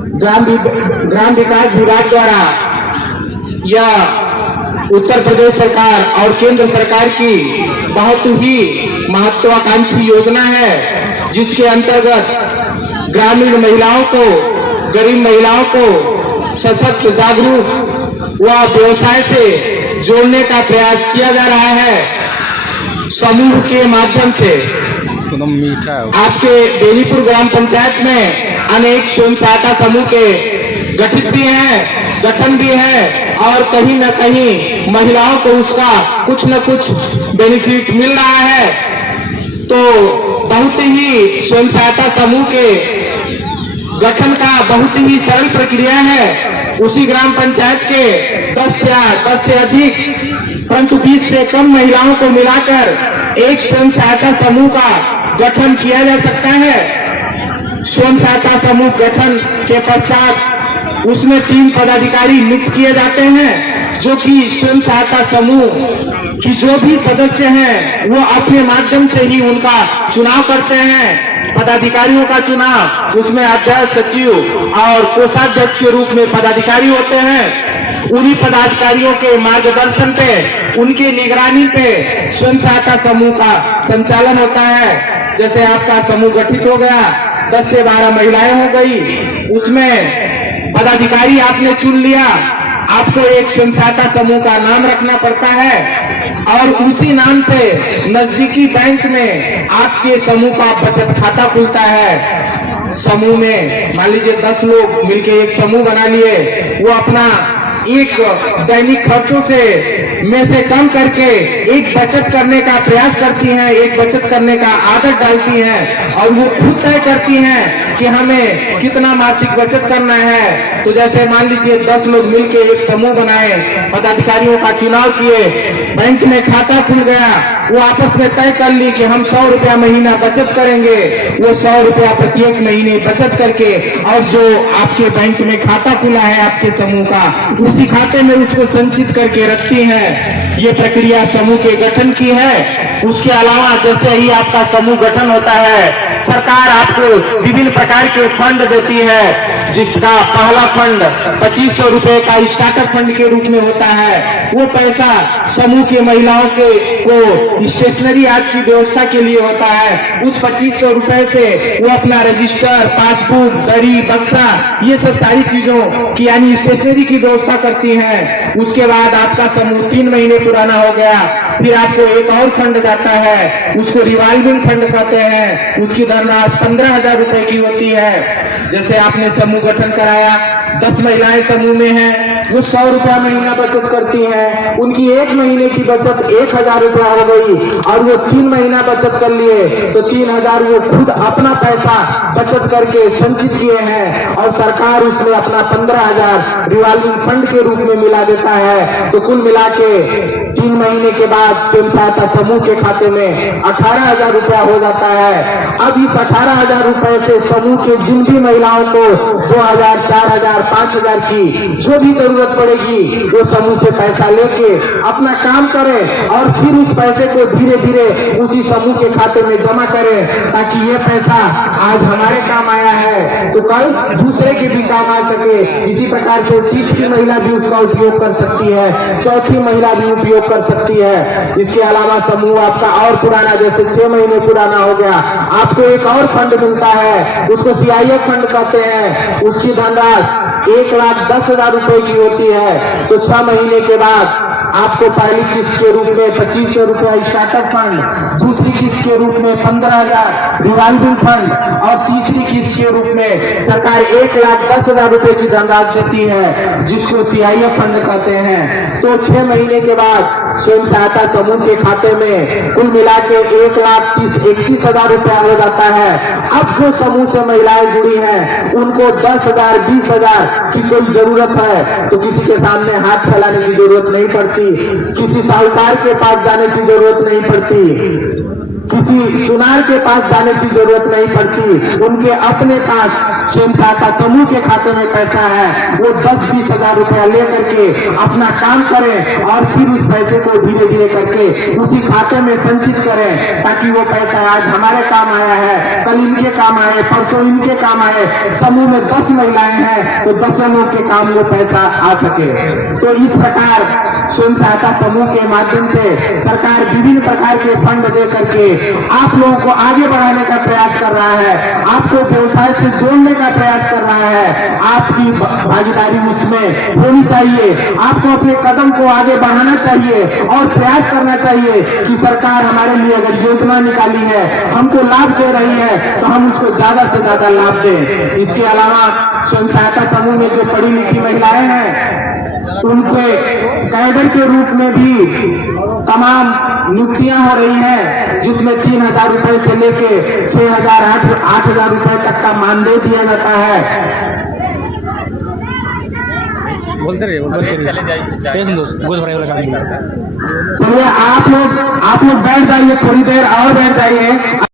ग्राम विकास विभाग द्वारा या उत्तर प्रदेश सरकार और केंद्र सरकार की बहुत ही महत्वाकांक्षी योजना है, जिसके अंतर्गत ग्रामीण महिलाओं को, गरीब महिलाओं को सशक्त, जागरूक व व्यवसाय से जोड़ने का प्रयास किया जा रहा है। समूह के माध्यम से आपके बेनीपुर ग्राम पंचायत में अनेक स्वयं सहायता समूह के गठन भी है और कहीं न कहीं महिलाओं को उसका कुछ न कुछ बेनिफिट मिल रहा है। तो बहुत ही स्वयं सहायता समूह के गठन का बहुत ही सरल प्रक्रिया है। उसी ग्राम पंचायत के 10 से अधिक परंतु 20 से कम महिलाओं को मिलाकर एक स्वयं सहायता समूह का गठन किया जा सकता है। स्वयं सहायता समूह गठन के पश्चात उसमें 3 पदाधिकारी नियुक्त किए जाते हैं, जो कि स्वयं सहायता समूह की जो भी सदस्य हैं वो अपने माध्यम से ही उनका चुनाव करते हैं। पदाधिकारियों का चुनाव उसमें अध्यक्ष, सचिव और कोषाध्यक्ष के रूप में पदाधिकारी होते हैं। उन्हीं पदाधिकारियों के मार्गदर्शन पे, उनके निगरानी पे स्वयं सहायता समूह का संचालन होता है। जैसे आपका समूह गठित हो गया, 10 से 12 महिलाएं हो गई, उसमें पदाधिकारी आपने चुन लिया, आपको एक स्वयं सहायता समूह का नाम रखना पड़ता है और उसी नाम से नजदीकी बैंक में आपके समूह का बचत खाता खुलता है। समूह में मान लीजिए 10 लोग मिलके एक समूह बना लिए, वो अपना एक दैनिक खर्चों में से कम करके एक बचत करने का प्रयास करती हैं, एक बचत करने का आदत डालती हैं और वो खुद तय करती हैं कि हमें कितना मासिक बचत करना है। तो जैसे मान लीजिए 10 लोग मिलके एक समूह बनाए, पदाधिकारियों का चुनाव किए, बैंक में खाता खुल गया, वो आपस में तय कर ली कि हम 100 रुपया महीना बचत करेंगे। वो 100 रुपया प्रत्येक महीने बचत करके और जो आपके बैंक में खाता खुला है आपके समूह का, उसी खाते में उसको संचित करके रखती हैं। ये प्रक्रिया समूह के गठन की है। उसके अलावा जैसे ही आपका समूह गठन होता है, सरकार आपको विभिन्न प्रकार के फंड देती है, जिसका पहला फंड 2500 रुपए का स्टार्टर फंड के रूप में होता है। वो पैसा समूह की महिलाओं को स्टेशनरी आज की व्यवस्था के लिए होता है। उस 2500 रुपए से वो अपना रजिस्टर, पासबुक, दरी, बक्सा, ये सब सारी चीजों की यानी स्टेशनरी की व्यवस्था करती हैं। उसके बाद आपका समूह 3 महीने पुराना हो गया, फिर आपको एक और फंड जाता है, उसको रिवॉल्विंग फंड कहते हैं। उसकी धनराशि 15,000 रुपए की होती है। जैसे आपने समूह गठन कराया, 10 महिलाएं समूह में हैं, वो 100 रुपया महीना बचत करती हैं। उनकी 1 महीने की बचत 1,000 रुपया हो गई और वो 3 महीना बचत कर लिए तो 3,000 वो खुद अपना पैसा बचत करके संचित किए हैं और सरकार उसमें अपना 15,000 रिवॉल्विंग फंड के रूप में मिला देता है। तो कुल मिला के 3 महीने के बाद स्वयं सहायता समूह के खाते में 18,000 रुपया हो जाता है। अब इस 18,000 रुपए से समूह के जिन भी महिलाओं को 2,000, 4,000, 5,000 की जो भी जरूरत पड़ेगी, वो समूह से पैसा लेके अपना काम करें और फिर उस पैसे को धीरे धीरे उसी समूह के खाते में जमा करें, ताकि ये पैसा आज हमारे काम आया है तो कल दूसरे के भी काम आ सके। इसी प्रकार से तीसरी महिला भी उसका उपयोग कर सकती है, चौथी महिला भी उपयोग कर सकती है। इसके अलावा समूह आपका और पुराना, जैसे 6 महीने पुराना हो गया, आपको एक और फंड मिलता है, उसको CIF फंड कहते हैं। उसकी धनराशि 1,10,000 रुपए की होती है। तो 6 महीने के बाद आपको पहली किस्त के रूप में 2500 रुपया स्टार्टअप फंड, दूसरी किस्त के रूप में 15,000 रिवॉल्विंग फंड और तीसरी किस्त के रूप में सरकार 1,10,000 रुपए की धनराशि देती है, जिसको CIF फंड कहते हैं। तो 6 महीने के बाद स्वयं सहायता समूह के खाते में कुल मिला के 1,31,000 रुपया हो जाता है। अब जो समूह से महिलाएं जुड़ी हैं, उनको 10,000, 20,000 की कोई जरूरत है तो किसी के सामने हाथ फैलाने की जरूरत नहीं पड़ती, किसी साहूकार के पास जाने की जरूरत नहीं पड़ती। किसी सुनार के पास जाने की जरूरत नहीं पड़ती। उनके अपने पास स्वयं सहायता समूह के खाते में पैसा है, वो 10-20 हजार रुपया लेकर के अपना काम करें और फिर उस पैसे को धीरे धीरे करके उसी खाते में संचित करें, ताकि वो पैसा आज हमारे काम आया है, कल इनके काम आए, परसों इनके काम आए। समूह में 10 महिलाएं हैं तो 10 लोगों के काम वो पैसा आ सके। तो इस प्रकार स्वयं सहायता समूह के माध्यम से सरकार विभिन्न प्रकार के फंड दे करके आप लोगों को आगे बढ़ाने का प्रयास कर रहा है, आपको व्यवसाय से जोड़ने का प्रयास कर रहा है। आपकी भागीदारी उसमें होनी चाहिए, आपको अपने कदम को आगे बढ़ाना चाहिए और प्रयास करना चाहिए कि सरकार हमारे लिए अगर योजना निकाली है, हमको लाभ दे रही है, तो हम उसको ज्यादा से ज्यादा लाभ दें। इसके अलावा स्वयं सहायता समूह में जो पढ़ी लिखी महिलाएं हैं, उनके कैडर के रूप में भी तमाम नियुक्तियां हो रही हैं, जिसमें 3,000 रुपए से लेके 6,000, 8,000 रुपए तक का मानदेय दिया जाता है। चलिए आप लोग बैठ जाइए, थोड़ी देर और बैठ जाइए।